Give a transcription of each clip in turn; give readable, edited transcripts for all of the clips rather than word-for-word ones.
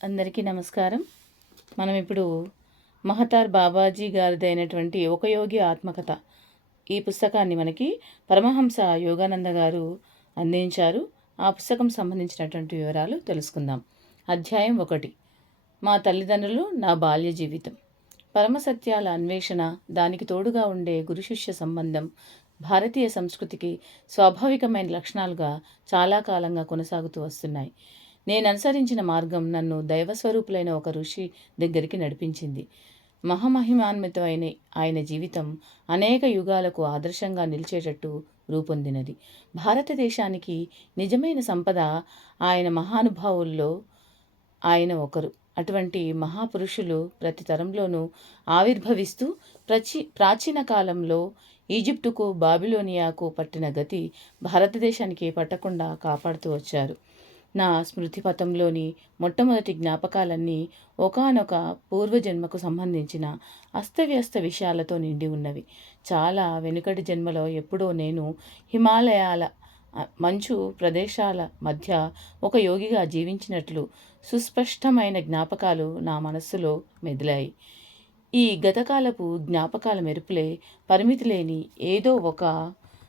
అందరికీ నమస్కారం. మనం ఇప్పుడు మహతార్ బాబాజీ గారిదైనటువంటి ఒక యోగి ఆత్మకథ ఈ పుస్తకాన్ని మనకి పరమహంస యోగానంద గారు అందించారు. ఆ పుస్తకం సంబంధించినటువంటి వివరాలు తెలుసుకుందాం. అధ్యాయం 1. మా తల్లిదండ్రులు, నా బాల్య జీవితం. పరమసత్యాల అన్వేషణ, దానికి తోడుగా ఉండే గురు శిష్య సంబంధం భారతీయ సంస్కృతికి స్వాభావికమైన లక్షణాలుగా చాలా కాలంగా కొనసాగుతూ వస్తున్నాయి. నేను అనుసరించిన మార్గం నన్ను దైవస్వరూపులైన ఒక ఋషి దగ్గరికి నడిపించింది. మహామహిమాన్వితమైన ఆయన జీవితం అనేక యుగాలకు ఆదర్శంగా నిలిచేటట్టు రూపొందినది. భారతదేశానికి నిజమైన సంపద ఆయన మహానుభావుల్లో ఆయన ఒకరు. అటువంటి మహాపురుషులు ప్రతి తరంలోనూ ఆవిర్భవిస్తూ ప్రాచీన కాలంలో ఈజిప్టుకు, బాబిలోనియాకు పట్టిన గతి భారతదేశానికి పట్టకుండా కాపాడుతూ వచ్చారు. నా స్మృతిపథంలోని మొట్టమొదటి జ్ఞాపకాలన్నీ ఒకానొక పూర్వజన్మకు సంబంధించిన అస్తవ్యస్త విషయాలతో నిండి ఉన్నవి. చాలా వెనుకటి జన్మలో ఎప్పుడో నేను హిమాలయాల మంచు ప్రదేశాల మధ్య ఒక యోగిగా జీవించినట్లు సుస్పష్టమైన జ్ఞాపకాలు నా మనస్సులో మెదిలాయి. ఈ గతకాలపు జ్ఞాపకాల మెరుపులే పరిమితి లేని ఏదో ఒక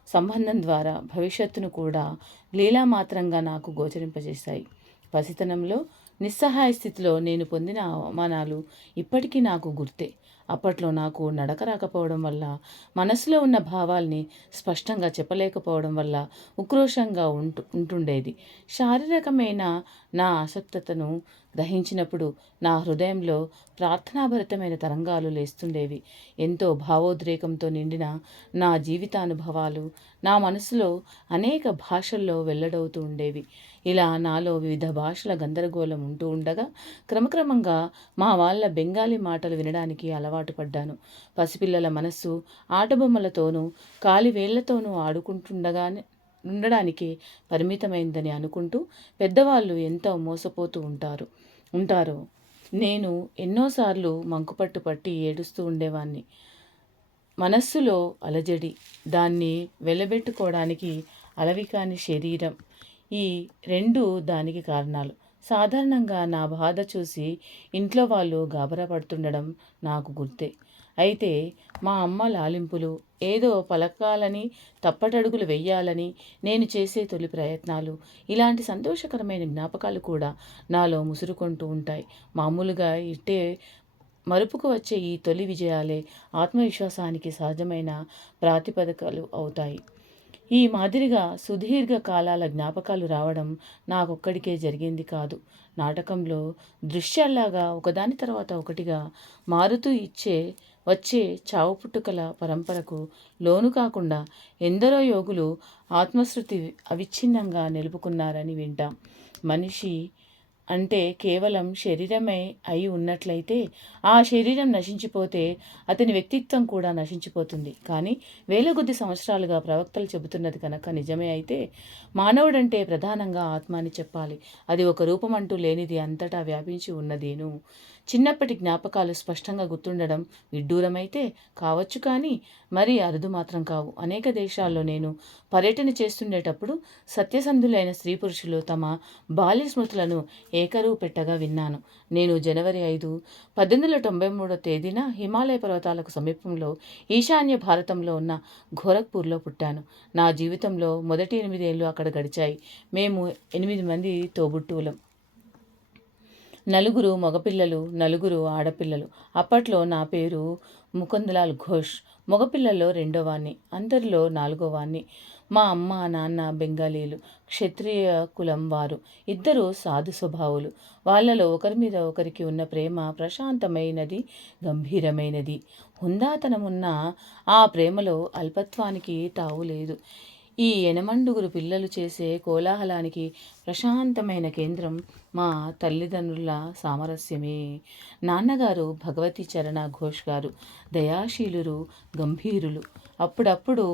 సంబంధం ద్వారా భవిష్యత్తును కూడా లీలామాత్రంగా నాకు గోచరింపజేశాయి. పసితనంలో నిస్సహాయ స్థితిలో నేను పొందిన అవమానాలు ఇప్పటికీ నాకు గుర్తే. అప్పట్లో నాకు నడక రాకపోవడం వల్ల, మనసులో ఉన్న భావాల్ని స్పష్టంగా చెప్పలేకపోవడం వల్ల ఉక్రోషంగా ఉంటుండేది. శారీరకమైన నా అశక్తతను గ్రహించినప్పుడు నా హృదయంలో ప్రార్థనాభరితమైన తరంగాలు లేస్తుండేవి. ఎంతో భావోద్రేకంతో నిండిన నా జీవితానుభవాలు నా మనసులో అనేక భాషల్లో వెల్లడవుతూ ఉండేవి. ఇలా నాలో వివిధ భాషల గందరగోళం ఉంటూ ఉండగా క్రమక్రమంగా మా వాళ్ళ బెంగాలీ మాటలు వినడానికి అలవాటు పడ్డాను. పసిపిల్లల మనస్సు ఆటబొమ్మలతోనూ కాలివేళ్లతోనూ ఆడుకుంటుండగానే ఉండడానికి పరిమితమైందని అనుకుంటూ పెద్దవాళ్ళు ఎంతో మోసపోతూ ఉంటారో నేను ఎన్నోసార్లు మంకుపట్టు పట్టి ఏడుస్తూ ఉండేవాణ్ణి. మనస్సులో అలజడి, దాన్ని వెలబెట్టుకోవడానికి అలవికాని శరీరం, ఈ రెండు దానికి కారణాలు. సాధారణంగా నా బాధ చూసి ఇంట్లో వాళ్ళు గాబరా పడుతుండడం నాకు గుర్తే. అయితే మా అమ్మ లాలింపులు, ఏదో పలకాలని, తప్పటడుగులు వెయ్యాలని నేను చేసే తొలి ప్రయత్నాలు, ఇలాంటి సంతోషకరమైన జ్ఞాపకాలు కూడా నాలో ముసురుకుంటూ ఉంటాయి. మామూలుగా ఇట్టే మరుపుకు వచ్చే ఈ తొలి విజయాలే ఆత్మవిశ్వాసానికి సహజమైన ప్రాతిపదికలు అవుతాయి. ఈ మాదిరిగా సుదీర్ఘ కాలాల జ్ఞాపకాలు రావడం నాకొక్కడికే జరిగింది కాదు. నాటకంలో దృశ్యాల్లాగా ఒకదాని తర్వాత ఒకటిగా మారుతూ వచ్చే చావు పుట్టుకల పరంపరకు లోను కాకుండా ఎందరో యోగులు ఆత్మశృతి అవిచ్ఛిన్నంగా నిలుపుకున్నారని వింటాం. మనిషి అంటే కేవలం శరీరమే అయి ఉన్నట్లయితే ఆ శరీరం నశించిపోతే అతని వ్యక్తిత్వం కూడా నశించిపోతుంది. కానీ వేల కొద్ది సంవత్సరాలుగా ప్రవక్తలు చెబుతున్నది కనుక నిజమే అయితే మానవుడంటే ప్రధానంగా ఆత్మ అని చెప్పాలి. అది ఒక రూపం అంటూ లేనిది, అంతటా వ్యాపించి ఉన్నదేను. చిన్నప్పటి జ్ఞాపకాలు స్పష్టంగా గుర్తుండడం విడ్డూరమైతే కావచ్చు, కానీ మరీ అరుదు మాత్రం కావు. అనేక దేశాల్లో నేను పర్యటన చేస్తుండేటప్పుడు సత్యసంధులైన స్త్రీ పురుషులు తమ బాల్య స్మృతులను ఏకరువు పెట్టగా విన్నాను. నేను జనవరి 5, 1893 హిమాలయ పర్వతాలకు సమీపంలో ఈశాన్య భారతంలో ఉన్న గోరఖ్పూర్లో పుట్టాను. నా జీవితంలో మొదటి 8 ఏళ్ళు అక్కడ గడిచాయి. మేము 8 మంది తోబుట్టువులం. 4 మగపిల్లలు, 4 ఆడపిల్లలు. అప్పట్లో నా పేరు ముకుందలాల్ ఘోష్. మగపిల్లల్లో రెండోవాణ్ణి, అందరిలో 4వాణ్ణి. మా అమ్మ, నాన్న బెంగాలీలు, క్షత్రియ కులం వారు. ఇద్దరు సాధు స్వభావులు. వాళ్ళలో ఒకరి మీద ఒకరికి ఉన్న ప్రేమ ప్రశాంతమైనది, గంభీరమైనది. హుందాతనమున్న ఆ ప్రేమలో అల్పత్వానికి తావు లేదు. ఈ 8 పిల్లలు చేసే కోలాహలానికి ప్రశాంతమైన కేంద్రం మా తల్లిదండ్రుల సామరస్యమే. నాన్నగారు భగవతి చరణ ఘోష్ గారు దయాశీలురు, గంభీరులు, అప్పుడప్పుడు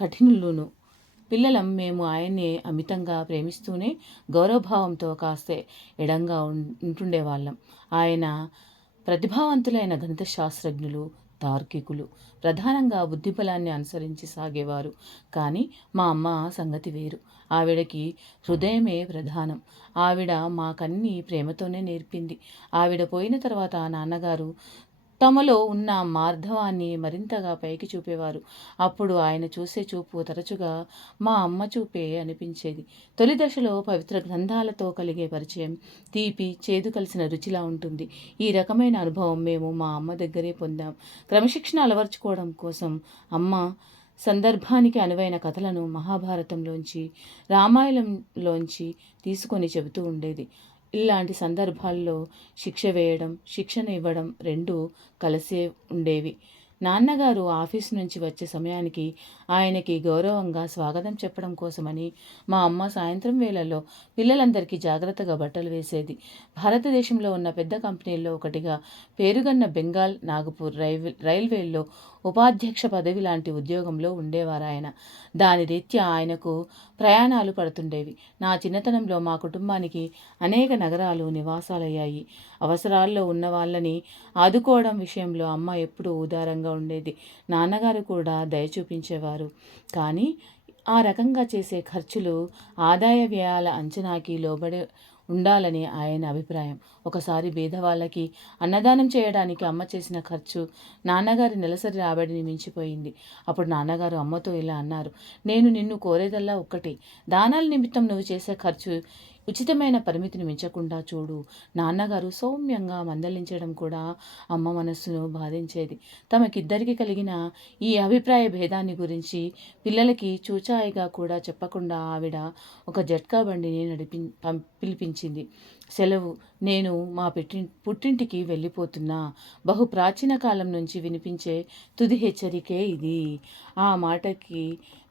కఠినులును. పిల్లలం మేము ఆయన్ని అమితంగా ప్రేమిస్తూనే గౌరవభావంతో కాస్త ఎడంగా ఉంటుండేవాళ్ళం. ఆయన ప్రతిభావంతులైన గణిత శాస్త్రజ్ఞులు, తార్కికులు, ప్రధానంగా బుద్ధిబలాన్ని అనుసరించి సాగేవారు. కానీ మా అమ్మ సంగతి వేరు. ఆవిడకి హృదయమే ప్రధానం. ఆవిడ మాకన్నీ ప్రేమతోనే నేర్పింది. ఆవిడ పోయిన తర్వాత నాన్నగారు తమలో ఉన్న మార్ధవాన్ని మరింతగా పైకి చూపేవారు. అప్పుడు ఆయన చూసే చూపు తరచుగా మా అమ్మ చూపే అనిపించేది. తొలి దశలో పవిత్ర గ్రంథాలతో కలిగే పరిచయం తీపి, చేదు కలిసిన రుచిలా ఉంటుంది. ఈ రకమైన అనుభవం మేము మా అమ్మ దగ్గరే పొందాం. క్రమశిక్షణ అలవర్చుకోవడం కోసం అమ్మ సందర్భానికి అనువైన కథలను మహాభారతంలోంచి, రామాయణంలోంచి తీసుకొని చెబుతూ ఉండేది. ఇలాంటి సందర్భాల్లో శిక్ష వేయడం, శిక్షణ ఇవ్వడం రెండూ కలిసే ఉండేవి. నాన్నగారు ఆఫీసు నుంచి వచ్చే సమయానికి ఆయనకి గౌరవంగా స్వాగతం చెప్పడం కోసమని మా అమ్మ సాయంత్రం వేళల్లో పిల్లలందరికీ జాగ్రత్తగా బట్టలు వేసేది. భారతదేశంలో ఉన్న పెద్ద కంపెనీల్లో ఒకటిగా పేరుగన్న బెంగాల్, నాగపూర్ రైల్వేల్లో ఉపాధ్యక్ష పదవి లాంటి ఉద్యోగంలో ఉండేవారు ఆయన. దాని రీత్యా ఆయనకు ప్రయాణాలు పడుతుండేవి. నా చిన్నతనంలో మా కుటుంబానికి అనేక నగరాలు నివాసాలయ్యాయి. అవసరాల్లో ఉన్న వాళ్ళని ఆదుకోవడం విషయంలో అమ్మ ఎప్పుడూ ఉదారంగా ఉండేది. నాన్నగారు కూడా దయ చూపించేవారు. కానీ ఆ రకంగా చేసే ఖర్చులు ఆదాయ వ్యయాల అంచనాకి లోబడి ఉండాలని ఆయన అభిప్రాయం. ఒకసారి పేదవాళ్ళకి అన్నదానం చేయడానికి అమ్మ చేసిన ఖర్చు నాన్నగారి నెలసరి రాబడిని మించిపోయింది. అప్పుడు నాన్నగారు అమ్మతో ఇలా అన్నారు: నేను నిన్ను కోరేదల్లా ఒక్కటే, దానాల నిమిత్తం నువ్వు చేసే ఖర్చు ఉచితమైన పరిమితిని మించకుండా చూడు. నాన్నగారు సౌమ్యంగా మందలించడం కూడా అమ్మ మనస్సును బాధించేది. తమకిద్దరికి కలిగిన ఈ అభిప్రాయ భేదాన్ని గురించి పిల్లలకి చూచాయిగా కూడా చెప్పకుండా ఆవిడ ఒక జట్కా బండిని పిలిపించింది. సెలవు, నేను మా పుట్టింటికి వెళ్ళిపోతున్నా. బహు ప్రాచీన కాలం నుంచి వినిపించే తుది హెచ్చరికే ఇది. ఆ మాటకి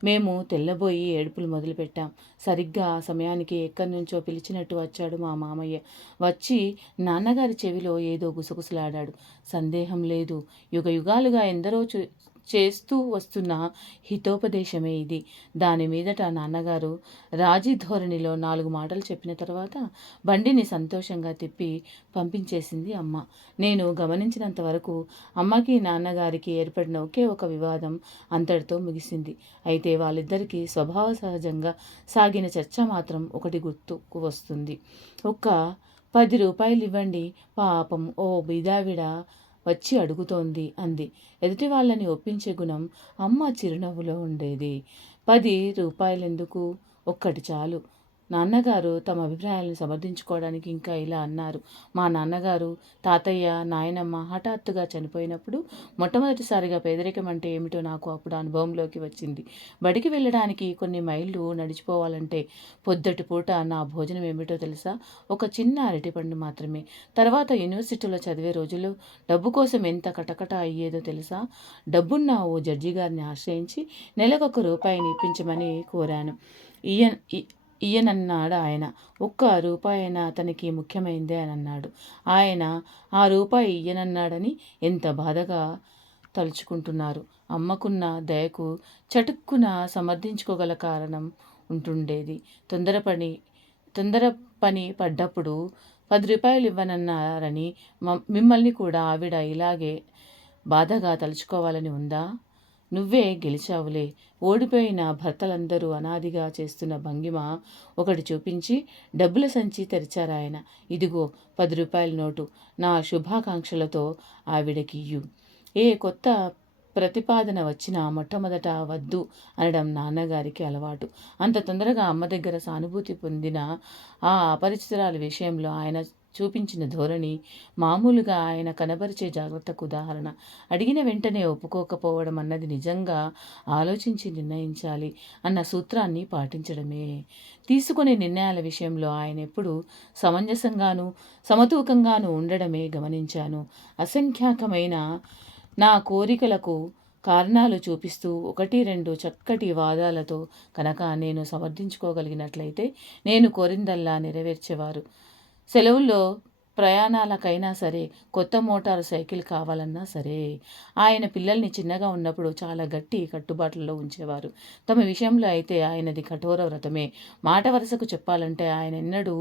మేము తెల్లబోయి ఏడుపులు మొదలుపెట్టాం. సరిగ్గా ఆ సమయానికి ఎక్కడి నుంచో పిలిచినట్టు వచ్చాడు మా మామయ్య. వచ్చి నాన్నగారి చెవిలో ఏదో గుసగుసలాడాడు. సందేహం లేదు, యుగాలుగా ఎందరో చేస్తూ వస్తున్న హితోపదేశమే ఇది. దాని మీదట నాన్నగారు రాజీ ధోరణిలో 4 మాటలు చెప్పిన తర్వాత బండిని సంతోషంగా తిప్పి పంపించేసింది అమ్మ. నేను గమనించినంత వరకు అమ్మకి నాన్నగారికి ఏర్పడిన ఒకే ఒక వివాదం అంతటితో ముగిసింది. అయితే వాళ్ళిద్దరికీ స్వభావ సహజంగా సాగిన చర్చ మాత్రం ఒకటి గుర్తుకు వస్తుంది. ఒక్క 10 రూపాయలు ఇవ్వండి, పాపం ఓ బీదావిడ వచ్చి అడుగుతోంది అంది. ఎదుటి వాళ్ళని ఒప్పించే గుణం అమ్మ చిరునవ్వులో ఉండేది. 10 రూపాయలెందుకు, ఒక్కటి చాలు. నాన్నగారు తమ అభిప్రాయాలను సమర్థించుకోవడానికి ఇంకా ఇలా అన్నారు: మా నాన్నగారు, తాతయ్య, నాయనమ్మ హఠాత్తుగా చనిపోయినప్పుడు మొట్టమొదటిసారిగా పేదరికం అంటే ఏమిటో నాకు అప్పుడు అనుభవంలోకి వచ్చింది. బడికి వెళ్ళడానికి కొన్ని మైళ్ళు నడిచిపోవాలంటే పొద్దటి పూట నా భోజనం ఏమిటో తెలుసా? ఒక చిన్న అరటిపండు మాత్రమే. తర్వాత యూనివర్సిటీలో చదివే రోజుల్లో డబ్బు కోసం ఎంత కటకట అయ్యేదో తెలుసా? డబ్బున్న ఓ జడ్జి గారిని ఆశ్రయించి నెలకొక రూపాయిని ఇప్పించమని కోరాను. ఇయ్యనన్నాడు ఆయన. ఒక్క రూపాయైనా అతనికి ముఖ్యమైందే అని అన్నాడు. ఆయన ఆ రూపాయి ఇయ్యనన్నాడని ఎంత బాధగా తలుచుకుంటున్నారు. అమ్మకున్న దయకు చటుక్కున సమర్థించుకోగల కారణం ఉంటుండేది. తొందర పని పడ్డప్పుడు 10 రూపాయలు ఇవ్వనన్నారని మిమ్మల్ని కూడా ఆవిడ ఇలాగే బాధగా తలుచుకోవాలని ఉందా? నువ్వే గెలిచావులే. ఓడిపోయిన భర్తలందరూ అనాదిగా చేస్తున్న భంగిమ ఒకటి చూపించి డబ్బుల సంచి తెరిచారాయన. ఇదిగో 10 రూపాయల నోటు. నా శుభాకాంక్షలతో ఆవిడకియ్యు. ఏ కొత్త ప్రతిపాదన వచ్చినా మొట్టమొదట వద్దు అనడం నాన్నగారికి అలవాటు. అంత తొందరగా అమ్మ దగ్గర సానుభూతి పొందిన ఆ అపరిచితురాలి విషయంలో ఆయన చూపించిన ధోరణి మామూలుగా ఆయన కనబరిచే జాగ్రత్తకు ఉదాహరణ. అడిగిన వెంటనే ఒప్పుకోకపోవడం అన్నది నిజంగా ఆలోచించి నిర్ణయించాలి అన్న సూత్రాన్ని పాటించడమే. తీసుకునే నిర్ణయాల విషయంలో ఆయన ఎప్పుడూ సమంజసంగానూ సమతూకంగానూ ఉండడమే గమనించాను. అసంఖ్యాకమైన నా కోరికలకు కారణాలు చూపిస్తూ 1-2 చక్కటి వాదాలతో కనుక నేను సమర్థించుకోగలిగినట్లయితే నేను కోరిందల్లా నెరవేర్చేవారు. సెలవుల్లో ప్రయాణాలకైనా సరే, కొత్త మోటారు సైకిల్ కావాలన్నా సరే, ఆయన పిల్లల్ని చిన్నగా ఉన్నప్పుడు చాలా గట్టి కట్టుబాట్లలో ఉంచేవారు. తమ విషయంలో అయితే ఆయనది కఠోర వ్రతమే. మాట వరుసకు చెప్పాలంటే ఆయన ఎన్నడూ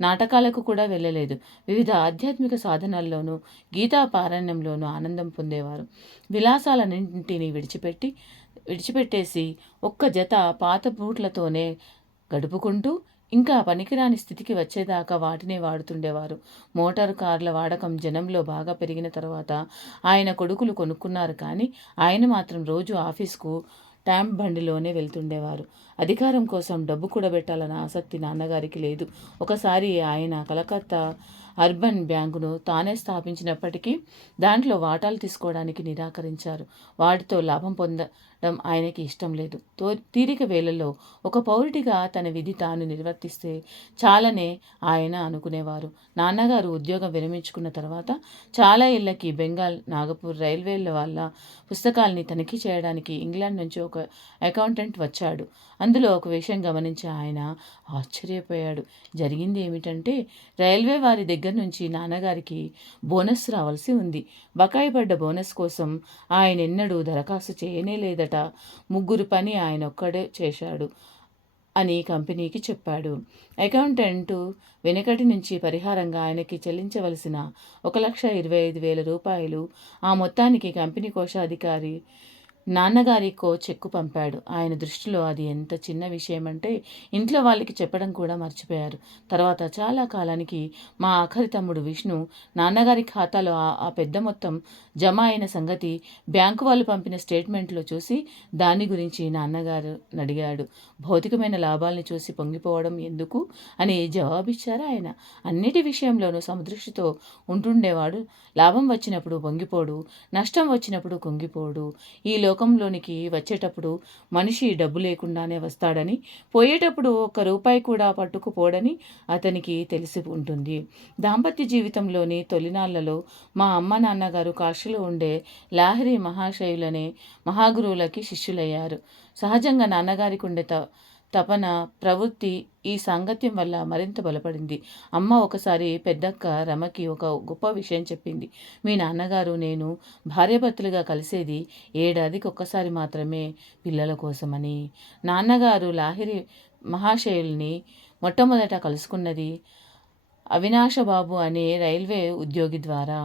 నాటకాలకు కూడా వెళ్ళలేదు. వివిధ ఆధ్యాత్మిక సాధనాల్లోనూ, గీతా పారాయణంలోనూ ఆనందం పొందేవారు. విలాసాలన్నింటినీ విడిచిపెట్టేసి ఒక్క జత పాత బూట్లతోనే గడుపుకుంటూ ఇంకా పనికిరాని స్థితికి వచ్చేదాకా వాటినే వాడుతుండేవారు. మోటారు కార్ల వాడకం జనంలో బాగా పెరిగిన తర్వాత ఆయన కొడుకులు కొనుక్కున్నారు కానీ ఆయన మాత్రం రోజు ఆఫీస్కు ట్యాంప్ బండిలోనే వెళ్తుండేవారు. అధికారం కోసం డబ్బు కూడబెట్టాలన్న ఆసక్తి నాన్నగారికి లేదు. ఒకసారి ఆయన కలకత్తా అర్బన్ బ్యాంకును తానే స్థాపించినప్పటికీ దాంట్లో వాటాలు తీసుకోవడానికి నిరాకరించారు. వాటితో లాభం పొందడం ఆయనకి ఇష్టం లేదు. తీరిక వేళల్లో ఒక పౌరుడిగా తన విధి తాను నిర్వర్తిస్తే చాలనే ఆయన అనుకునేవారు. నాన్నగారు ఉద్యోగం విరమించుకున్న తర్వాత చాలా ఏళ్లకి బెంగాల్, నాగపూర్ రైల్వేల వాళ్ళ పుస్తకాల్ని తనిఖీ చేయడానికి ఇంగ్లాండ్ నుంచి ఒక అకౌంటెంట్ వచ్చాడు. అందులో ఒక విషయం గమనించి ఆయన ఆశ్చర్యపోయాడు. జరిగింది ఏమిటంటే, రైల్వే వారి దగ్గర నుంచి నాన్నగారికి బోనస్ రావాల్సి ఉంది. బకాయి పడ్డ బోనస్ కోసం ఆయన ఎన్నడూ దరఖాస్తు చేయనే లేదట. 3 పని ఆయన ఒక్కడే చేశాడు అని కంపెనీకి చెప్పాడు. అకౌంటెంటు వెనకటి నుంచి పరిహారంగా ఆయనకి చెల్లించవలసిన 1,25,000 రూపాయలు, ఆ మొత్తానికి కంపెనీ కోశాధికారి నాన్నగారికో చెక్కు పంపాడు. ఆయన దృష్టిలో అది ఎంత చిన్న విషయమంటే ఇంట్లో వాళ్ళకి చెప్పడం కూడా మర్చిపోయారు. తర్వాత చాలా కాలానికి మా ఆఖరి తమ్ముడు విష్ణు నాన్నగారి ఖాతాలో ఆ పెద్ద మొత్తం జమ అయిన సంగతి బ్యాంకు వాళ్ళు పంపిన స్టేట్మెంట్లో చూసి దాని గురించి నాన్నగారు అడిగాడు. భౌతికమైన లాభాల్ని చూసి పొంగిపోవడం ఎందుకు అని జవాబిచ్చారు ఆయన. అన్నిటి విషయంలోనూ సమదృష్టితో ఉంటుండేవాడు. లాభం వచ్చినప్పుడు పొంగిపోడు, నష్టం వచ్చినప్పుడు కుంగిపోడు. ఈ లోకంలోనికి వచ్చేటప్పుడు మనిషి డబ్బు లేకుండానే వస్తాడని, పోయేటప్పుడు ఒక్క రూపాయి కూడా పట్టుకుపోడని అతనికి తెలిసి ఉంటుంది. దాంపత్య జీవితంలోని తొలినాళ్లలో మా అమ్మ నాన్నగారు కాశీలో ఉండే లాహిరి మహాశయులనే మహాగురువులకి శిష్యులయ్యారు. సహజంగా నాన్నగారికి ఉండే తపన, ప్రవృత్తి ఈ సాంగత్యం వల్ల మరింత బలపడింది. అమ్మ ఒకసారి పెద్దక్క రమకి ఒక గొప్ప విషయం చెప్పింది. మీ నాన్నగారు నేను భార్యాభర్తలుగా కలిసేది ఏడాదికి ఒక్కసారి మాత్రమే పిల్లల కోసమని. నాన్నగారు లాహిరి మహాశయుల్ని మొట్టమొదట కలుసుకున్నది అవినాశబాబు అనే రైల్వే ఉద్యోగి ద్వారా.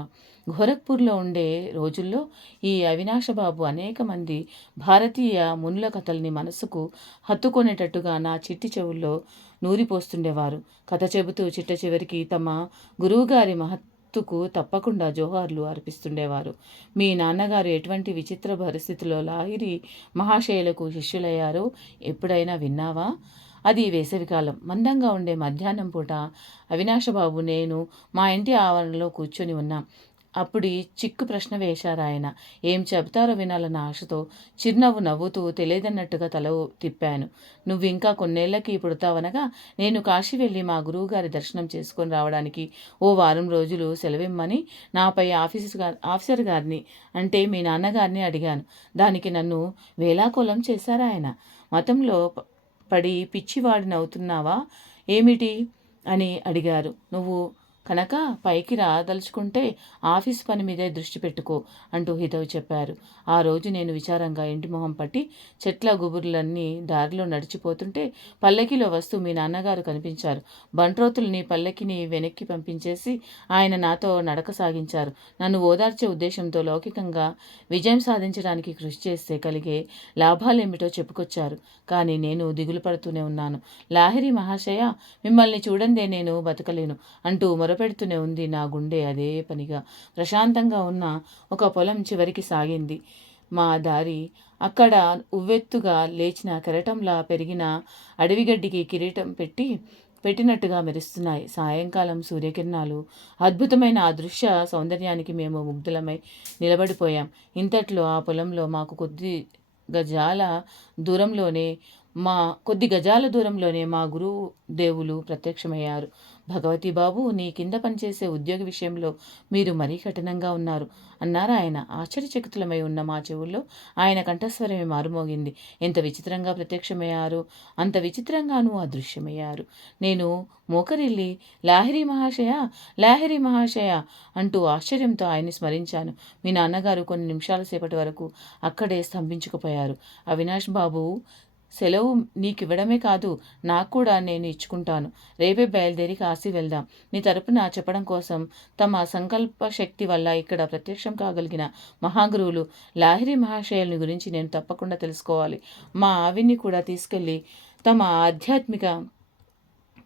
గోరఖ్పూర్లో ఉండే రోజుల్లో ఈ అవినాశబాబు అనేక మంది భారతీయ మునుల కథల్ని మనసుకు హత్తుకొనేటట్టుగా నా చిట్టి చెవుల్లో నూరిపోస్తుండేవారు. కథ చెబుతూ చిట్ట చివరికి తమ గురువుగారి మహత్తుకు తప్పకుండా జోహార్లు అర్పిస్తుండేవారు. మీ నాన్నగారు ఎటువంటి విచిత్ర పరిస్థితిలో లాహిరి మహాశయులకు శిష్యులయ్యారో ఎప్పుడైనా విన్నావా? అది వేసవికాలం. మందంగా ఉండే మధ్యాహ్నం పూట అవినాశబాబు, నేను మా ఇంటి ఆవరణలో కూర్చొని ఉన్నాం. అప్పుడు చిక్కు ప్రశ్న వేశారాయన. ఏం చెబుతారో వినాలన్న ఆశతో చిరునవ్వు నవ్వుతూ తెలియదన్నట్టుగా తల తిప్పాను. నువ్వింకా కొన్నేళ్లకి పుడతావనగా నేను కాశీ వెళ్ళి మా గురువుగారి దర్శనం చేసుకొని రావడానికి ఓ వారం రోజులు సెలవిమ్మని నాపై ఆఫీసర్ గారిని, అంటే మీ నాన్నగారిని అడిగాను. దానికి నన్ను వేలాకోలం చేశారాయన. మతంలో పడి పిచ్చివాడినవుతున్నావా ఏమిటి అని అడిగారు. నువ్వు కనుక పైకి రాదలుచుకుంటే ఆఫీసు పని మీదే దృష్టి పెట్టుకో అంటూ హితవు చెప్పారు. ఆ రోజు నేను విచారంగా ఇంటి మొహం పట్టి చెట్ల గుబుర్లన్నీ దారిలో నడిచిపోతుంటే పల్లకిలో వస్తూ మీ నాన్నగారు కనిపించారు. బంట్రోతుల్ని పల్లకిని వెనక్కి పంపించేసి ఆయన నాతో నడక సాగించారు. నన్ను ఓదార్చే ఉద్దేశంతో లౌకికంగా విజయం సాధించడానికి కృషి చేస్తే కలిగే లాభాలేమిటో చెప్పుకొచ్చారు. కానీ నేను దిగులు పడుతూనే ఉన్నాను. లాహిరి మహాశయ, మిమ్మల్ని చూడందే నేను బతకలేను అంటూ మొరపెడుతూనే ఉంది నా గుండె అదే పనిగా. ప్రశాంతంగా ఉన్న ఒక పొలం చివరికి సాగింది మా దారి. అక్కడ ఉవ్వెత్తుగా లేచిన కెరటంలా పెరిగిన అడవిగడ్డికి కిరీటం పెట్టినట్టుగా మెరుస్తున్నాయి సాయంకాలం సూర్యకిరణాలు. అద్భుతమైన ఆ దృశ్య సౌందర్యానికి మేము ముగ్ధులమై నిలబడిపోయాం. ఇంతట్లో ఆ పొలంలో మాకు కొద్ది గజాల దూరంలోనే మా గురువు దేవులు ప్రత్యక్షమయ్యారు. భగవతి బాబు, నీ కింద పనిచేసే ఉద్యోగి విషయంలో మీరు మరీ కఠినంగా ఉన్నారు అన్నారు ఆయన. ఆశ్చర్యచకితులమై ఉన్న మా చెవుల్లో ఆయన కంఠస్వరమే మారుమోగింది. ఎంత విచిత్రంగా ప్రత్యక్షమయ్యారు, అంత విచిత్రంగానూ అదృశ్యమయ్యారు. నేను మోకరిల్లి లాహిరి మహాశయ, లాహిరి మహాశయ అంటూ ఆశ్చర్యంతో ఆయన్ని స్మరించాను. మీ నాన్నగారు కొన్ని నిమిషాల సేపటి వరకు అక్కడే స్తంభించుకుపోయారు. అవినాష్ బాబు, సెలవు నీకివ్వడమే కాదు, నాకు కూడా నేను ఇచ్చుకుంటాను. రేపే బయలుదేరి కాశీ వెళ్దాం. నీ తరపున చెప్పడం కోసం తమ సంకల్ప శక్తి వల్ల ఇక్కడ ప్రత్యక్షం కాగలిగిన మహాగురువులు లాహిరి మహాశయుల్ని గురించి నేను తప్పకుండా తెలుసుకోవాలి. మా ఆవిని కూడా తీసుకెళ్ళి తమ ఆధ్యాత్మిక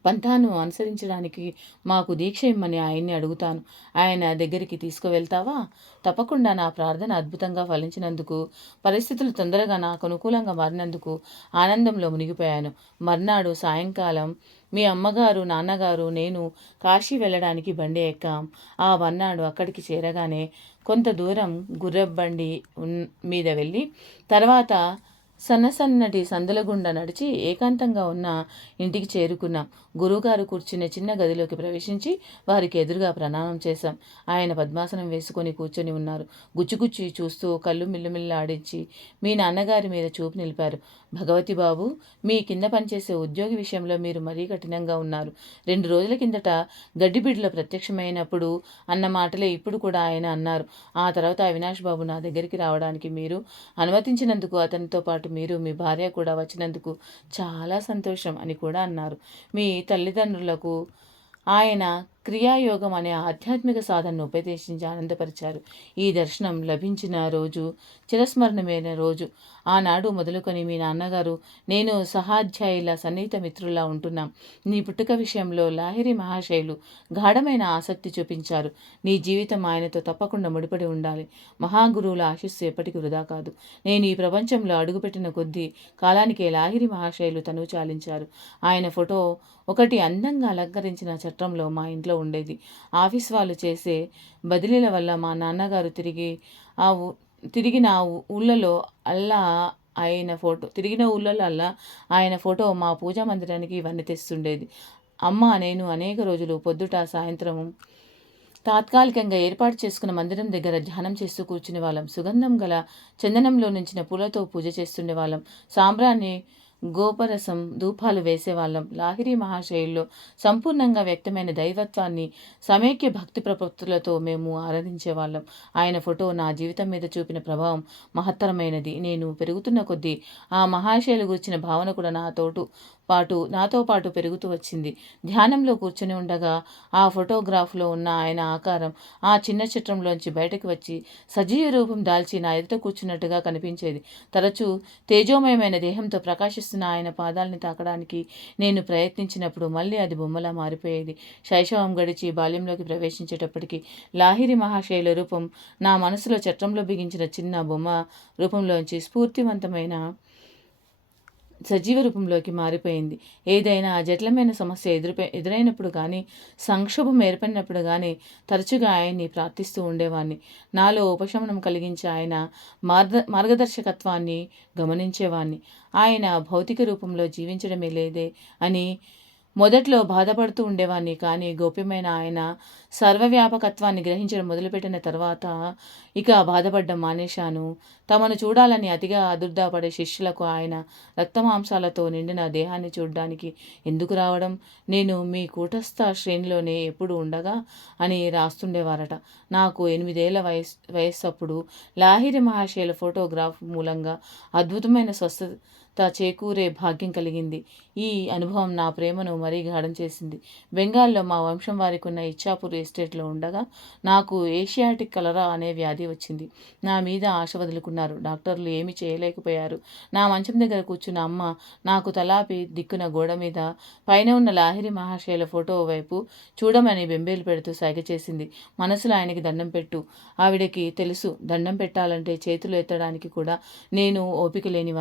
పంథాను అనుసరించడానికి మాకు దీక్ష ఇమ్మని ఆయన్ని అడుగుతాను. ఆయన దగ్గరికి తీసుకువెళ్తావా? తప్పకుండా. నా ప్రార్థన అద్భుతంగా ఫలించినందుకు, పరిస్థితులు తొందరగా నాకు అనుకూలంగా మారినందుకు ఆనందంలో మునిగిపోయాను. మర్నాడు సాయంకాలం మీ అమ్మగారు, నాన్నగారు, నేను కాశీ వెళ్ళడానికి బండి ఎక్కాం. ఆ మర్నాడు అక్కడికి చేరగానే కొంత దూరం గుర్రబండి మీద వెళ్ళి తర్వాత సన్నసన్నటి సందుల గుండా నడిచి ఏకాంతంగా ఉన్న ఇంటికి చేరుకున్నాం. గురువుగారు కూర్చున్న చిన్న గదిలోకి ప్రవేశించి వారికి ఎదురుగా ప్రణామం చేశాం. ఆయన పద్మాసనం వేసుకొని కూర్చొని ఉన్నారు. గుచ్చిగుచ్చి చూస్తూ కళ్ళు మిల్లుమిల్లాడించి మీ నాన్నగారి మీద చూపు నిలిపారు. భగవతి బాబు, మీ కింద పనిచేసే ఉద్యోగి విషయంలో మీరు మరీ కఠినంగా ఉన్నారు. 2 రోజుల కిందట గడ్డిబిడ్డలో ప్రత్యక్షమైనప్పుడు అన్న మాటలే ఇప్పుడు కూడా ఆయన అన్నారు. ఆ తర్వాత అవినాష్ బాబు నా దగ్గరికి రావడానికి మీరు అనుమతించినందుకు, అతనితో పాటు మీరు మీ భార్య కూడా వచ్చినందుకు చాలా సంతోషం అని కూడా అన్నారు. మీ తల్లిదండ్రులకు ఆయన క్రియాయోగం అనే ఆధ్యాత్మిక సాధనను ఉపదేశించి ఆనందపరిచారు. ఈ దర్శనం లభించిన రోజు చిరస్మరణమైన రోజు. ఆనాడు మొదలుకొని మీ నాన్నగారు, నేను సహాధ్యాయుల సన్నిహిత మిత్రులా ఉంటున్నాం. నీ పుట్టుక విషయంలో లాహిరి మహాశయులు గాఢమైన ఆసక్తి చూపించారు. నీ జీవితం ఆయనతో తప్పకుండా ముడిపడి ఉండాలి. మహాగురువుల ఆశీస్సు ఎప్పటికీ వృధా కాదు. నేను ఈ ప్రపంచంలో అడుగుపెట్టిన కొద్దీ కాలానికే లాహిరి మహాశయులు తనువు చాలించారు. ఆయన ఫోటో ఒకటి అందంగా అలంకరించిన చట్రంలో మా ఇంట్లో ఉండేది. ఆఫీస్ వాళ్ళు చేసే బదిలీల వల్ల మా నాన్నగారు తిరిగిన ఊళ్ళలో అల్లా ఆయన ఫోటో మా పూజా మందిరానికి ఇవన్నీ తెస్తుండేది. అమ్మ, నేను అనేక రోజులు పొద్దుట సాయంత్రం తాత్కాలికంగా ఏర్పాటు చేసుకున్న మందిరం దగ్గర ధ్యానం చేస్తూ కూర్చునే వాళ్ళం. సుగంధం గల చందనంలో నుంచిన పూలతో పూజ చేస్తుండే వాళ్ళం. సాంబ్రాన్ని, గోపరసం, ధూపాలు వేసేవాళ్ళం. లాహిరి మహాశయుల్లో సంపూర్ణంగా వ్యక్తమైన దైవత్వాన్ని సమైక్య భక్తి ప్రపత్తులతో మేము ఆరాధించేవాళ్ళం. ఆయన ఫోటో నా జీవితం మీద చూపిన ప్రభావం మహత్తరమైనది. నేను పెరుగుతున్న కొద్దీ ఆ మహాశయులు గురించిన భావన కూడా నాతో పాటు పెరుగుతూ వచ్చింది. ధ్యానంలో కూర్చొని ఉండగా ఆ ఫోటోగ్రాఫ్లో ఉన్న ఆయన ఆకారం ఆ చిన్న చిత్రంలోంచి బయటకు వచ్చి సజీవ రూపం దాల్చి నా ఎదుట కూర్చున్నట్టుగా కనిపించేది. తరచూ తేజోమయమైన దేహంతో ప్రకాశిస్తున్న ఆయన పాదాలని తాకడానికి నేను ప్రయత్నించినప్పుడు మళ్ళీ అది బొమ్మలా మారిపోయేది. శైశవం గడిచి బాల్యంలోకి ప్రవేశించేటప్పటికి లాహిరి మహాశయుల రూపం నా మనసులో చట్రంలో బిగించిన చిన్న బొమ్మ రూపంలోంచి స్ఫూర్తివంతమైన సజీవ రూపంలోకి మారిపోయింది. ఏదైనా జటిలమైన సమస్య ఎదురైనప్పుడు కానీ, సంక్షోభం ఏర్పడినప్పుడు కానీ తరచుగా ఆయన్ని ప్రార్థిస్తూ ఉండేవాడిని. నాలో ఉపశమనం కలిగించే ఆయన మార్గదర్శకత్వాన్ని గమనించేవాడిని. ఆయన భౌతిక రూపంలో జీవించడమే లేదే అని మొదట్లో బాధపడుతూ ఉండేవాడిని. కానీ గోప్యమైన ఆయన సర్వవ్యాపకత్వాన్ని గ్రహించడం మొదలుపెట్టిన తర్వాత ఇక బాధపడడం మానేశాను. తమను చూడాలని అతిగా ఆదుర్దాపడే శిష్యులకు ఆయన రక్తమాంసాలతో నిండిన దేహాన్ని చూడ్డానికి ఎందుకు రావడం? నేను మీ కూటస్థ శ్రేణిలోనే ఎప్పుడు ఉండగా అని రాస్తుండేవారట. నాకు 8 ఏళ్ల వయస్సప్పుడు లాహిరి మహాశయుల ఫోటోగ్రాఫ్ మూలంగా అద్భుతమైన స్వస్థత చేకూరే భాగ్యం కలిగింది. ఈ అనుభవం నా ప్రేమను మరీ గాఢం చేసింది. బెంగాల్లో మా వంశం వారికి ఉన్న ఇచ్చాపూర్ ఎస్టేట్లో ఉండగా నాకు ఏషియాటిక్ కలరా అనే వ్యాధి వచ్చింది. నా మీద ఆశ వదులుకున్నారు. డాక్టర్లు ఏమీ చేయలేకపోయారు. నా మంచం దగ్గర కూర్చున్న అమ్మ నాకు తలాపి దిక్కున గోడ మీద పైన ఉన్న లాహిరి మహాశయుల ఫోటో వైపు చూడమని బెంబేలు పెడుతూ సైగ చేసింది. మనసులో ఆయనకి దండం పెట్టు. ఆవిడకి తెలుసు, దండం పెట్టాలంటే చేతులు ఎత్తడానికి కూడా నేను ఓపిక లేని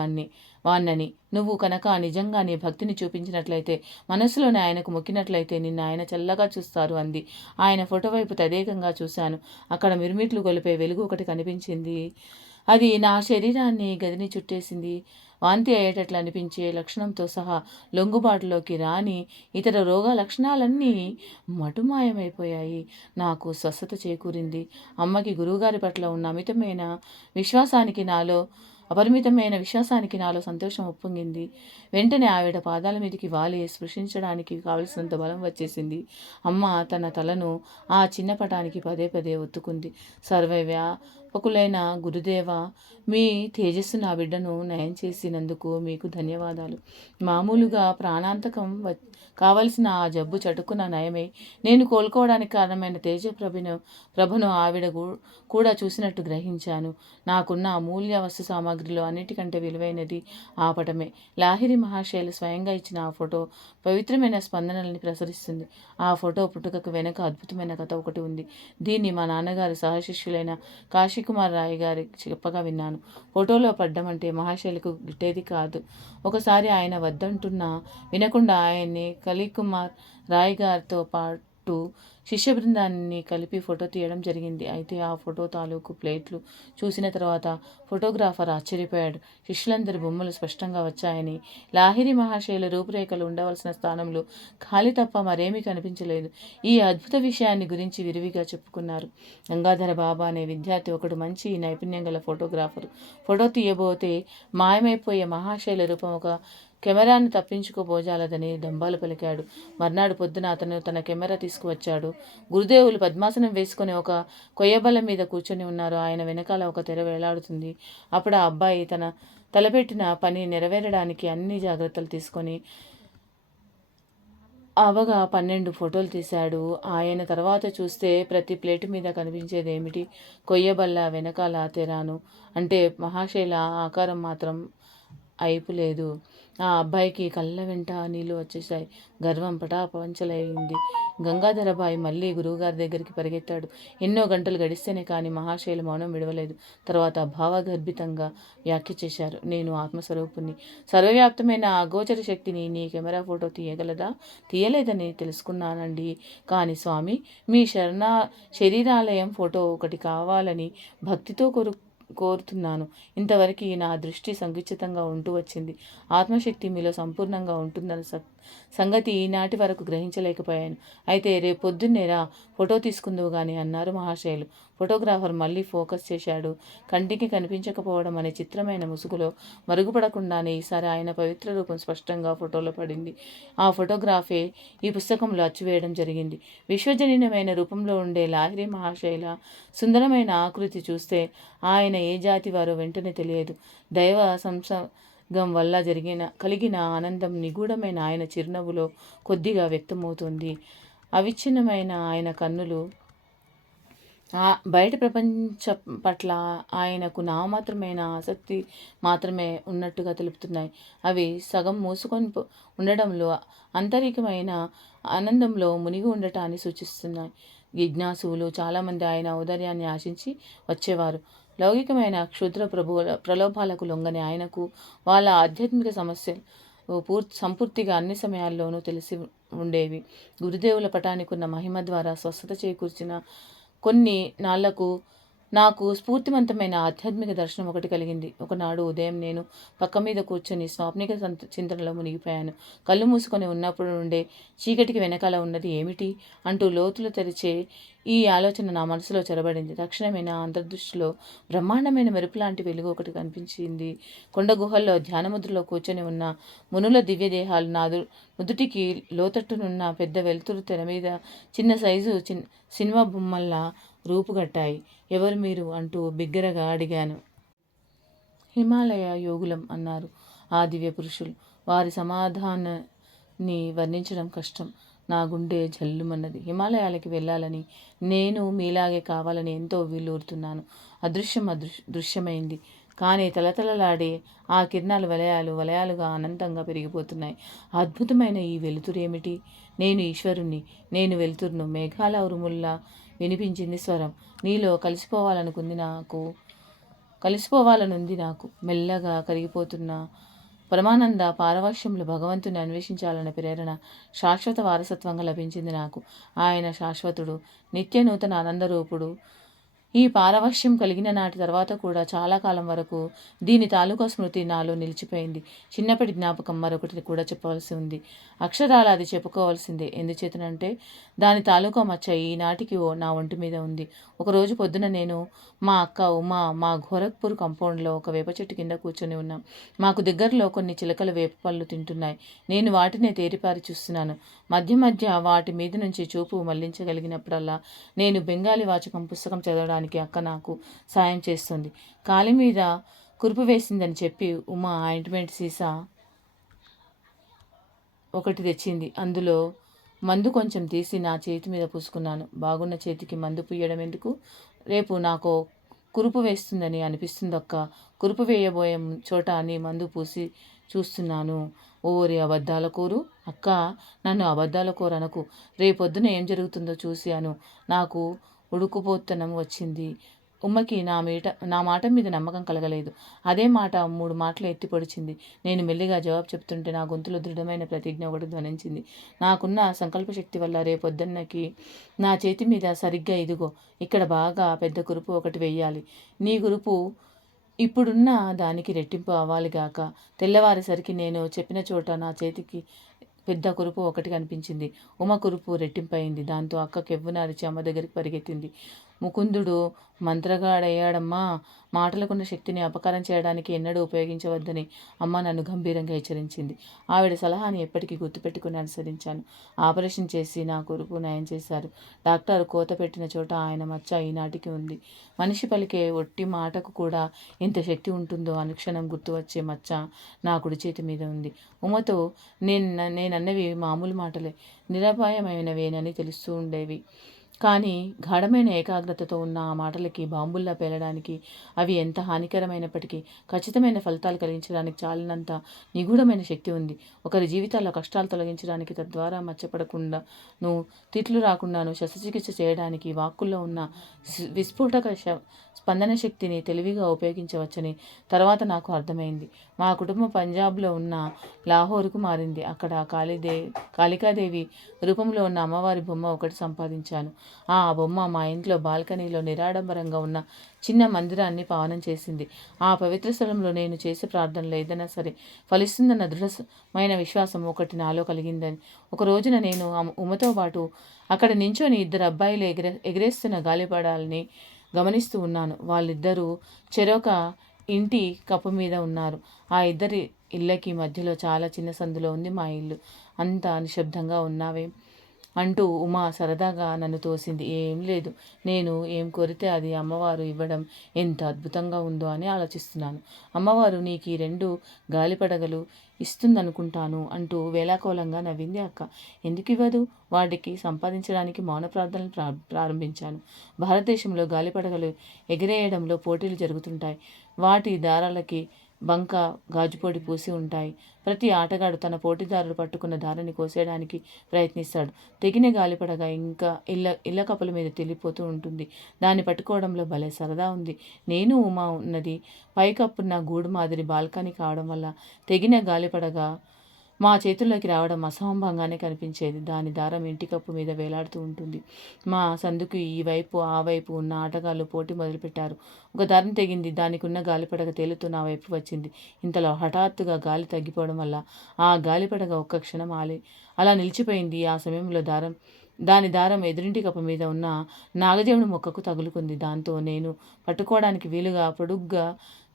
వాణ్ణని. నువ్వు కనుక నిజంగా నీ భక్తిని చూపించినట్లయితే, మనసులోనే ఆయనకు మొక్కినట్లయితే నిన్ను ఆయన చల్లగా చూస్తారు అంది. ఆయన ఫోటో వైపు తదేకంగా చూశాను. అక్కడ మిరుమిట్లు గొలిపే వెలుగు ఒకటి కనిపించింది. అది నా శరీరాన్ని గదిని చుట్టేసింది. వాంతి అయ్యేటట్లు అనిపించే లక్షణంతో సహా లొంగుబాటులోకి రాని ఇతర రోగ లక్షణాలన్నీ మటుమాయమైపోయాయి. నాకు స్వస్థత చేకూరింది. అమ్మకి గురువుగారి పట్ల ఉన్న అపరిమితమైన విశ్వాసానికి నాలో సంతోషం ఉప్పొంగింది. వెంటనే ఆవిడ పాదాల మీదకి వాలి స్పృశించడానికి కావలసినంత బలం వచ్చేసింది. అమ్మ తన తలను ఆ చిన్న పటానికి పదే పదే ఒత్తుకుంది. సర్వవ్యాపకులైన గురుదేవ, మీ తేజస్సు నా బిడ్డను నయం చేసినందుకు మీకు ధన్యవాదాలు. మామూలుగా ప్రాణాంతకం కావలసిన ఆ జబ్బు చటుకున నయమై నేను కోలుకోవడానికి కారణమైన ప్రభను ఆవిడ కూడా చూసినట్టు గ్రహించాను. నాకున్న అమూల్య వస్తు సామాగ్రిలో అన్నిటికంటే విలువైనది ఆ పటమే. లాహిరి మహాశయులు స్వయంగా ఇచ్చిన ఆ ఫోటో పవిత్రమైన స్పందనల్ని ప్రసరిస్తుంది. ఆ ఫోటో పుట్టుకకు వెనుక అద్భుతమైన కథ ఒకటి ఉంది. దీన్ని మా నాన్నగారి సహశిష్యులైన కాశీకుమార్ రాయ్ గారి చెప్పగా విన్నాను. ఫోటోలో పడ్డం అంటే మహాశయులకు గిట్టేది కాదు. ఒకసారి ఆయన వద్దంటున్నా వినకుండా ఆయన్ని కలికుమార్ రాయ్ గారితో పాటు శిష్య బృందాన్ని కలిపి ఫోటో తీయడం జరిగింది. అయితే ఆ ఫోటో తాలూకు ప్లేట్లు చూసిన తర్వాత ఫోటోగ్రాఫర్ ఆశ్చర్యపోయాడు. శిష్యులందరి బొమ్మలు స్పష్టంగా వచ్చాయని, లాహిరి మహాశయుల రూపురేఖలు ఉండవలసిన స్థానంలో ఖాళీ తప్ప మరేమీ కనిపించలేదు. ఈ అద్భుత విషయాన్ని గురించి విరివిగా చెప్పుకున్నారు. గంగాధర బాబా అనే విద్యార్థి ఒకడు మంచి నైపుణ్యం గల ఫోటోగ్రాఫరు. ఫోటో తీయబోతే మాయమైపోయే మహాశయుల రూపం ఒక కెమెరాను తప్పించుకోబోజాలదని డంబాలు పలికాడు. మర్నాడు పొద్దున అతను తన కెమెరా తీసుకువచ్చాడు. గురుదేవులు పద్మాసనం వేసుకుని ఒక కొయ్యబల్ల మీద కూర్చొని ఉన్నారు. ఆయన వెనకాల ఒక తెర వేలాడుతుంది. అప్పుడు ఆ అబ్బాయి తన తలపెట్టిన పని నెరవేరడానికి అన్ని జాగ్రత్తలు తీసుకొని అవగా 12 ఫోటోలు తీశాడు. ఆయన తర్వాత చూస్తే ప్రతి ప్లేటు మీద కనిపించేది ఏమిటి? కొయ్యబల్ల వెనకాల తెరాను. అంటే మహాశైల ఆకారం మాత్రం అయిపోలేదు. ఆ అబ్బాయికి కళ్ళ వెంట నీళ్లు వచ్చేశాయి. గర్వం పటాపంచలైంది. గంగాధరబాయి మళ్ళీ గురువుగారి దగ్గరికి పరిగెత్తాడు. ఎన్నో గంటలు గడిస్తేనే కానీ మహాశైల మౌనం విడవలేదు. తర్వాత భావగర్భితంగా వ్యాఖ్య చేశారు. నేను ఆత్మస్వరూపుణ్ణి. సర్వవ్యాప్తమైన అగోచర శక్తిని నీ కెమెరా ఫోటో తీయగలదా? తీయలేదని తెలుసుకున్నానండి. కానీ స్వామి, మీ శరీరాలయం ఫోటో ఒకటి కావాలని భక్తితో కోరుతున్నాను. ఇంతవరకు నా దృష్టి సంకుచితంగా ఉంటూ వచ్చింది. ఆత్మశక్తి మీలో సంపూర్ణంగా ఉంటుందన్న సంగతి ఈనాటి వరకు గ్రహించలేకపోయాను. అయితే రేపు పొద్దున్నే రా, ఫోటో తీసుకుందువు గాని అన్నారు మహాశయులు. ఫోటోగ్రాఫర్ మళ్ళీ ఫోకస్ చేశాడు. కంటికి కనిపించకపోవడం అనే చిత్రమైన ముసుగులో మరుగుపడకుండానే ఈసారి ఆయన పవిత్ర రూపం స్పష్టంగా ఫోటోలో పడింది. ఆ ఫోటోగ్రాఫే ఈ పుస్తకంలో అచ్చువేయడం జరిగింది. విశ్వజనీనమైన రూపంలో ఉండే లాహిరి మహాశయుల సుందరమైన ఆకృతి చూస్తే ఆయన ఏ జాతి వారో వెంటనే తెలియదు. దైవ సంసర్గం వల్ల కలిగిన ఆనందం నిగూఢమైన ఆయన చిరునవ్వులో కొద్దిగా వ్యక్తమవుతుంది. అవిచ్ఛిన్నమైన ఆయన కన్నులు బయట ప్రపంచం పట్ల ఆయనకు నామాత్రమైన ఆసక్తి మాత్రమే ఉన్నట్టుగా తెలుపుతున్నాయి. అవి సగం మూసుకొని ఉండడంలో ఆంతరికమైన ఆనందంలో మునిగి ఉండటాన్ని సూచిస్తున్నాయి. జిజ్ఞాసువులు చాలామంది ఆయన ఔదార్యాన్ని ఆశించి వచ్చేవారు. లౌకికమైన క్షుద్ర ప్రలోభాలకు లొంగని ఆయనకు వాళ్ళ ఆధ్యాత్మిక సమస్యలు సంపూర్తిగా అన్ని సమయాల్లోనూ తెలిసి ఉండేవి. గురుదేవుల పటానికున్న మహిమ ద్వారా స్వస్థత చేకూర్చిన కొన్ని నాళ్లకు నాకు స్ఫూర్తివంతమైన ఆధ్యాత్మిక దర్శనం ఒకటి కలిగింది. ఒకనాడు ఉదయం నేను పక్క మీద కూర్చొని స్వాప్నిక చింతనలో మునిగిపోయాను. కళ్ళు మూసుకొని ఉన్నప్పుడు నుండే చీకటికి వెనకాల ఉన్నది ఏమిటి అంటూ లోతులు తెరిచే ఈ ఆలోచన నా మనసులో చొరబడింది. తక్షణమే నా అంతర్దృష్టిలో బ్రహ్మాండమైన మెరుపు లాంటి వెలుగు ఒకటి కనిపించింది. కొండ గుహల్లో ధ్యానముద్రలో కూర్చొని ఉన్న మునుల దివ్యదేహాలు నుదుటికి లోతట్టునున్న పెద్ద వెలుతురు తెర మీద చిన్న సైజు సినిమా బొమ్మల్లా రూపుగట్టాయి. ఎవరు మీరు అంటూ బిగ్గరగా అడిగాను. హిమాలయ యోగులం అన్నారు ఆ దివ్య పురుషులు. వారి సమాధానాన్ని వర్ణించడం కష్టం. నా గుండె జల్లుమన్నది. హిమాలయాలకి వెళ్ళాలని, నేను మీలాగే కావాలని ఎంతో వీలూరుతున్నాను. దృశ్యమైంది. కానీ తలతలలాడే ఆ కిరణాలు వలయాలుగా అనంతంగా పెరిగిపోతున్నాయి. అద్భుతమైన ఈ వెలుతురేమిటి? నేను ఈశ్వరుణ్ణి, నేను వెలుతురును. మేఘాల ఉరుముల్లా వినిపించింది స్వరం. నీలో కలిసిపోవాలనుంది నాకు. మెల్లగా కరిగిపోతున్న పరమానంద పారవశ్యంలో భగవంతుని అన్వేషించాలన్న ప్రేరణ శాశ్వత వారసత్వంగా లభించింది నాకు. ఆయన శాశ్వతుడు, నిత్య నూతన ఆనందరూపుడు. ఈ పారవశ్యం కలిగిన నాటి తర్వాత కూడా చాలా కాలం వరకు దీని తాలూకా స్మృతి నాలో నిలిచిపోయింది. చిన్నప్పటి జ్ఞాపకం మరొకటి కూడా చెప్పవలసి ఉంది. అక్షరాల అది చెప్పుకోవాల్సిందే. ఎందుచేతనంటే దాని తాలూకా మచ్చ ఈనాటికి నా ఒంటి మీద ఉంది. ఒకరోజు పొద్దున నేను, మా అక్క ఉమా మా గోరఖ్పూర్ కంపౌండ్లో ఒక వేప చెట్టు కింద కూర్చొని ఉన్నాం. మాకు దగ్గరలో కొన్ని చిలకలు వేప పళ్ళు తింటున్నాయి. నేను వాటినే తేరిపారి చూస్తున్నాను. మధ్య మధ్య వాటి మీద నుంచి చూపు మళ్లించగలిగినప్పుడల్లా నేను బెంగాలీ వాచకం పుస్తకం చదవడానికి అక్క నాకు సాయం చేస్తుంది. కాలి మీద కురుపు వేసిందని చెప్పి ఉమా ఆయింట్మెంట్ సీసా ఒకటి తెచ్చింది. అందులో మందు కొంచెం తీసి నా చేతి మీద పూసుకున్నాను. బాగున్న చేతికి మందు పూయడం ఎందుకు? రేపు నాకు కురుపు వేస్తుందని అనిపిస్తుందక్క. కురుపు వేయబోయే చోట నీ మందు పూసి చూస్తున్నాను. ఓరి అబద్ధాల కోరు! అక్క, నన్ను అబద్ధాల కోరు అనకు. రేపొద్దున ఏం జరుగుతుందో చూసి అను. నాకు ఉడుకుపోతనం వచ్చింది. ఉమ్మకి నా మాట మీద నమ్మకం కలగలేదు. అదే మాట 3 మాటలు ఎత్తి పొడిచింది. నేను మెల్లిగా జవాబు చెప్తుంటే నా గొంతులో దృఢమైన ప్రతిజ్ఞ ఒకటి ధ్వనించింది. నాకున్న సంకల్పశక్తి వల్ల రేపొద్దున్నకి నా చేతి మీద సరిగ్గా ఇదిగో ఇక్కడ బాగా పెద్ద కురుపు ఒకటి వెయ్యాలి. నీ కురుపు ఇప్పుడున్న దానికి రెట్టింపు అవ్వాలిగాక. తెల్లవారేసరికి నేను చెప్పిన చోట నా చేతికి పెద్ద కురుపు ఒకటి కనిపించింది. ఉమ కురుపు రెట్టింపయింది. దాంతో అక్క కెవ్వున అరిచి అమ్మ దగ్గరికి పరిగెత్తింది. ముకుందుడు మంత్రగాడయ్యాడమ్మా. మాటలకున్న శక్తిని అపకారం చేయడానికి ఎన్నడూ ఉపయోగించవద్దని అమ్మ నన్ను గంభీరంగా హెచ్చరించింది. ఆవిడ సలహాని ఎప్పటికీ గుర్తుపెట్టుకుని అనుసరించాను. ఆపరేషన్ చేసి నా కురుపు నయం చేశారు. డాక్టర్ కోత పెట్టిన చోట ఆయన మచ్చ ఈనాటికి ఉంది. మనిషి పలికే ఒట్టి మాటకు కూడా ఎంత శక్తి ఉంటుందో అనుక్షణం గుర్తు వచ్చే మచ్చ నా కుడి చేతి మీద ఉంది. ఉమతో నేనన్నవి మామూలు మాటలే, నిరపాయమైనవేనని తెలుస్తూ ఉండేవి. కానీ గాఢమైన ఏకాగ్రతతో ఉన్న ఆ మాటలకి బాంబుల్లా పేలడానికి, అవి ఎంత హానికరమైనప్పటికీ ఖచ్చితమైన ఫలితాలు కలిగించడానికి చాలినంత నిగూఢమైన శక్తి ఉంది. ఒకరి జీవితాల్లో కష్టాలు తొలగించడానికి, తద్వారా మచ్చపడకుండాను, తిట్లు రాకుండాను శస్త్రచికిత్స చేయడానికి వాక్కుల్లో ఉన్న విస్ఫోటక స్పందన శక్తిని తెలివిగా ఉపయోగించవచ్చని తర్వాత నాకు అర్థమైంది. మా కుటుంబం పంజాబ్లో ఉన్న లాహోర్కు మారింది. అక్కడ కాళికాదేవి రూపంలో ఉన్న అమ్మవారి బొమ్మ ఒకటి సంపాదించాను. ఆ బొమ్మ మా ఇంట్లో బాల్కనీలో నిరాడంబరంగా ఉన్న చిన్న మందిరాన్ని పావనం చేసింది. ఆ పవిత్ర స్థలంలో నేను చేసే ప్రార్థనలు ఏదైనా సరే ఫలిస్తుందన్న దృఢమైన విశ్వాసం ఒకటి నాలో కలిగిందని ఒక రోజున నేను ఉమతో పాటు అక్కడ నించొని 2 అబ్బాయిలు ఎగరేస్తున్న గాలిపడాలని గమనిస్తూ ఉన్నాను. వాళ్ళిద్దరూ చెరొక ఇంటి కప్పు మీద ఉన్నారు. ఆ ఇద్దరి ఇళ్ళకి మధ్యలో చాలా చిన్న సందులో ఉంది మా ఇల్లు. అంత నిశ్శబ్దంగా ఉన్నావే అంటూ ఉమా సరదాగా నన్ను తోసింది. ఏం లేదు, నేను ఏం కోరితే అది అమ్మవారు ఇవ్వడం ఎంత అద్భుతంగా ఉందో అని ఆలోచిస్తున్నాను. అమ్మవారు నీకు ఈ 2 గాలిపడగలు ఇస్తుందనుకుంటాను అంటూ వేళాకోళంగా నవ్వింది అక్క. ఎందుకు ఇవ్వదు? వాటికి సంపాదించడానికి మౌన ప్రార్థనలు ప్రారంభించాను. భారతదేశంలో గాలిపడగలు ఎగిరేయడంలో పోటీలు జరుగుతుంటాయి. వాటి దారాలకి బంక గాజుపొడి పూసి ఉంటాయి. ప్రతి ఆటగాడు తన పోటీదారులు పట్టుకున్న దారాన్ని కోసేయడానికి ప్రయత్నిస్తాడు. తెగిన గాలిపడగ ఇంకా ఇళ్ళ కప్పుల మీద తెలిపోతూ ఉంటుంది. దాన్ని పట్టుకోవడంలో భలే సరదా ఉంది. నేను ఉమా ఉన్నది పైకప్పున్న గూడు మాదిరి బాల్కనీ కావడం వల్ల తెగిన గాలిపడగ మా చేతుల్లోకి రావడం అసంభవంగానే కనిపించేది. దాని దారం ఇంటి కప్పు మీద వేలాడుతూ ఉంటుంది. మా సందుకు ఈ వైపు ఆ వైపు ఉన్న ఆటగాళ్ళు పోటీ మొదలుపెట్టారు. ఒక దారం తెగింది. దానికి ఉన్న గాలిపడగ తేలుతూ నా వైపు వచ్చింది. ఇంతలో హఠాత్తుగా గాలి తగ్గిపోవడం వల్ల ఆ గాలిపడగ ఒక్క క్షణం అలా నిలిచిపోయింది. ఆ సమయంలో దాని దారం ఎదురింటి కప్పు మీద ఉన్న నాగదేవుని మొక్కకు తగులుకుంది. దాంతో నేను పట్టుకోవడానికి వీలుగా పొడుగ్గా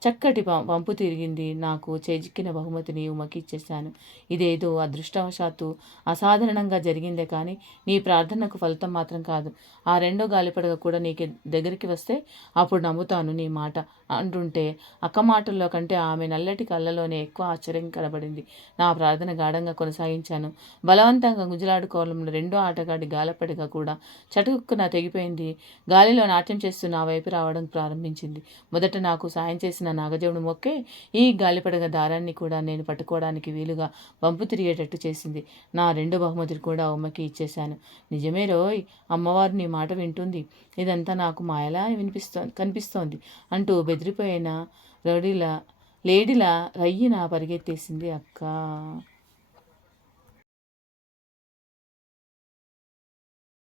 చక్కటి పంపు తిరిగింది. నాకు చేజిక్కిన బహుమతిని ఉమకి ఇచ్చేశాను. ఇదేదో అదృష్టవశాత్తు అసాధారణంగా జరిగిందే కానీ నీ ప్రార్థనకు ఫలితం మాత్రం కాదు. ఆ 2వ గాలిపడగ కూడా నీకు దగ్గరికి వస్తే అప్పుడు నమ్ముతాను నీ మాట అంటుంటే అక్క మాటల్లో కంటే ఆమె నల్లటి కళ్ళలోనే ఎక్కువ ఆశ్చర్యం కనబడింది. నా ప్రార్థన గాఢంగా కొనసాగించాను. బలవంతంగా గుంజలాడుకోవడంలో 2వ ఆటగాడి గాలిపడగ కూడా చటుక్కున తెగిపోయింది. గాలిలో నాట్యం చేస్తూ నా వైపు రావడం ప్రారంభించింది. మొదట నాకు సాయం చేసిన నాగదేవుని మొక్కే ఈ గాలిపడగ దారాన్ని కూడా నేను పట్టుకోవడానికి వీలుగా వంపు తిరిగేటట్టు చేసింది. నా 2 బహుమతులు కూడా ఉమ్మకి ఇచ్చేశాను. నిజమే రోయ్, అమ్మవారు నీ మాట వింటుంది. ఇదంతా నాకు మాయలా కనిపిస్తోంది అంటూ బెదిరిపోయిన లేడీలా రయ్యిన పరిగెత్తేసింది అక్క.